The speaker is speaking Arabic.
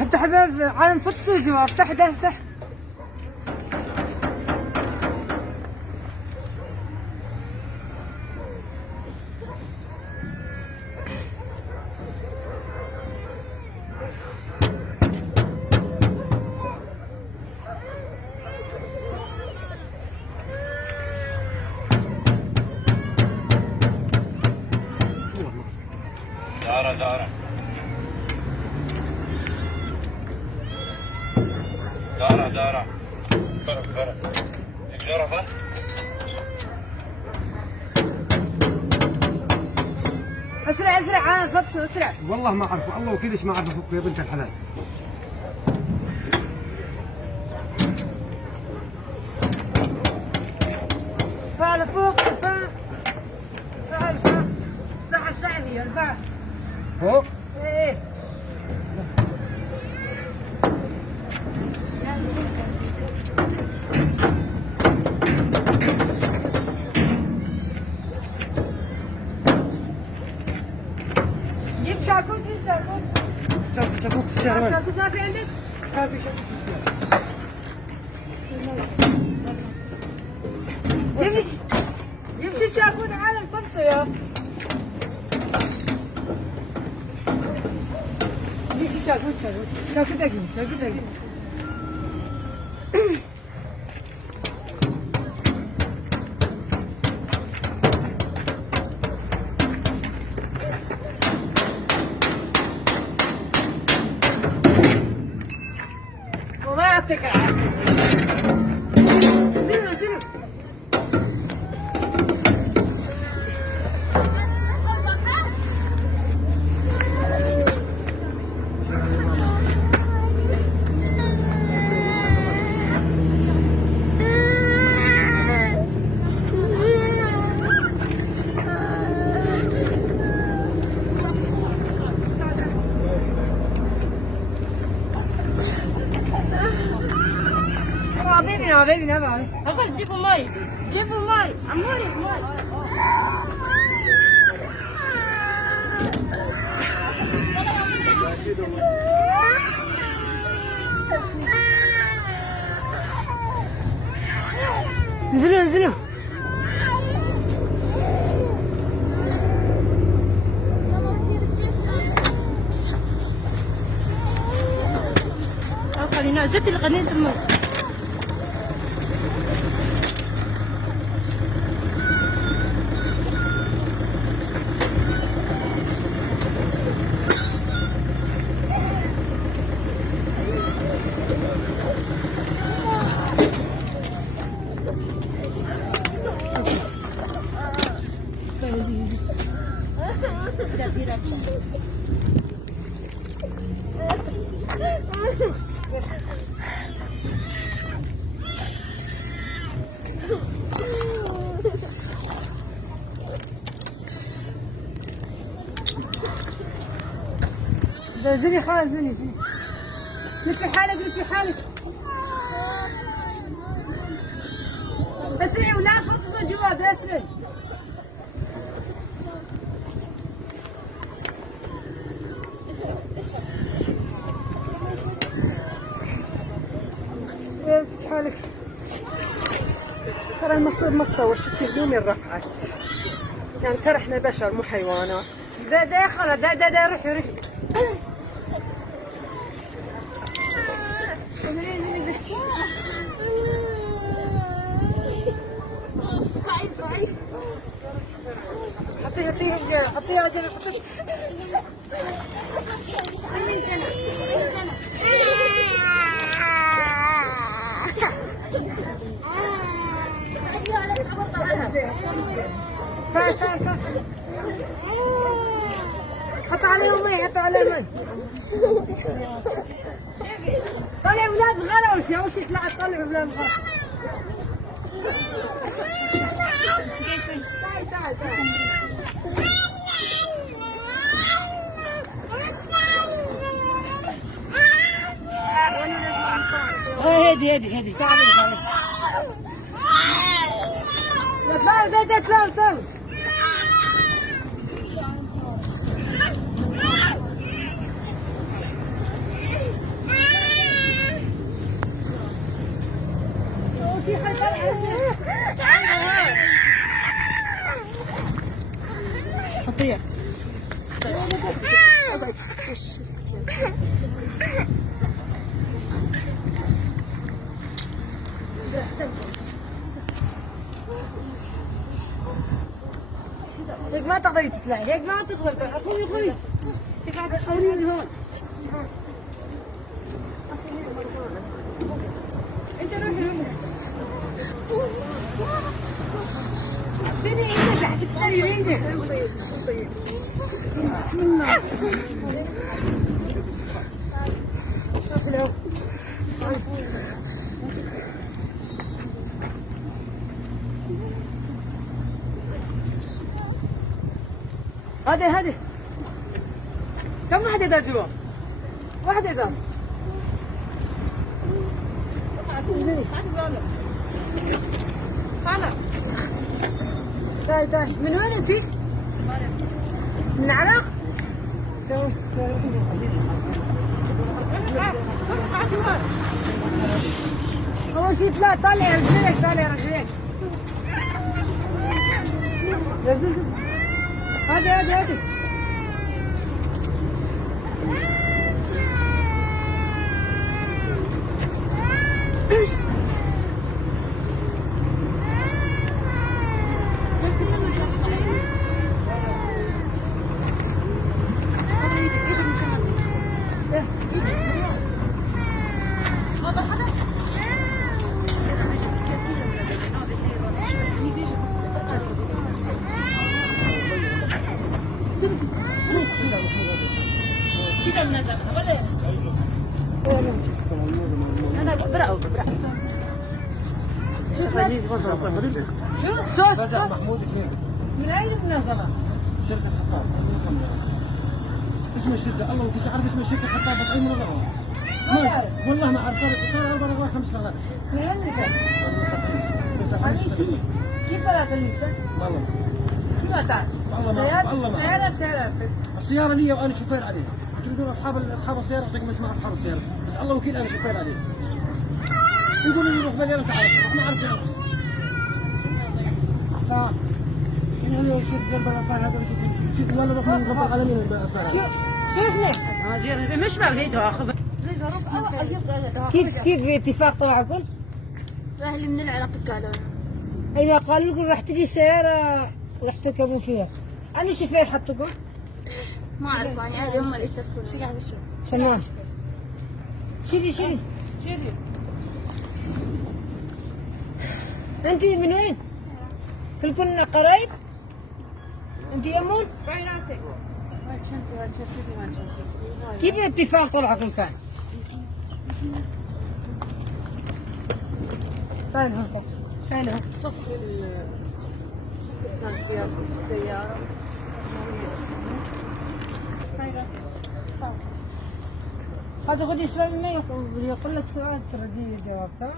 افتح الباب عالم فتسو جوا، افتح ده افتح. دارة دارة دارة دارة فرق فرق الجرة بس. اسرع اسرع عالم فتسو اسرع. والله ما اعرف، الله وكذا ما اعرف افك يا بنت الحلال. فعل فوق فعل فعل فعل صح السعدي الفعل فوق؟ ايه جيب شاكوت جيب شاكوت. شاكوت السيارة وين؟ شاكوت ما في عندك؟ ما في شاكوت السيارة. جيب شي شاكوت على الفرصة يا جيب شي شاكوت شاكوت أجيب شاكوت أجيب. وما يعطيك العافية. زلوا زلوا. حبيبي نبع أقول جيبوا مي جيبوا مي عموري مي. انزلوا انزلوا. خلينا زدت القناة المي. زني خالص زني لفي حالك لفي حالك. اسرعي ولا فطسوا جواد اسرعي. امسك حالك. ترى المفروض ما تصور، شفتي هدومي رفعت، يعني ترى احنا بشر مو حيوانات. ده خلاص ده روح روح. حطيها عشان حط عليهم مي حط عليهم مي. طلع اولاد صغار وش يطلع طلع اولاد صغار. تعال هدي تعالي طلع خطير. هيك ما تقدري تطلعي، هيك ما تقدري. خذي خذي من هون. انت روحي من ايدك لحد تسوي ايدك. بسم الله. هذه كم واحدة ده جوا؟ واحدة ده. تعال من وين انتي؟ من العراق؟ أول شي طالع رجليك لزوز. هذه أنا برأوا شو محمود اثنين. من أين المنظمة؟ شركة خطاب. اسم الشركة الله وكيف عارف اسم الشركة خطاب بس أي منظمة؟ والله ما أعرف. صار 4 5 شغلات. من وين انت؟ كيف طلعت اللسه؟ والله كيف ما تعرف؟ سيارة السيارة لي وأنا شوفير عليها. يقولون أصحاب السيارة يعطيكم اسماء أصحاب السيارة، بس الله وكيل أنا شوفير عليها. يقولوا لي روح مليانة تعرف، ما أعرف يعني. تمام. هنا شوف قلب الأطفال هذا شوف لا نروح من رب العالمين بالأطفال. شو اسمك؟ مش بعيد اخذ. كيف اتفاق طلعكم؟ اهلي من العراق قالوا اذا قالوا لكم راح تجي سيارة راح تركبوا فيها، أنا شوفير حطكم؟ ما اعرف يعني اهلي هم اللي يتفقون. شو قاعد تشوف؟ شنو؟ شيلي انت من وين؟ كلكم قرايب؟ انت يمون؟ كيف الاتفاق طلعكم كان؟ تعال هون صفر كان فيها السيارة. هذا خذي اشربي ماء يقول لك سؤال تردي جواب. تمام؟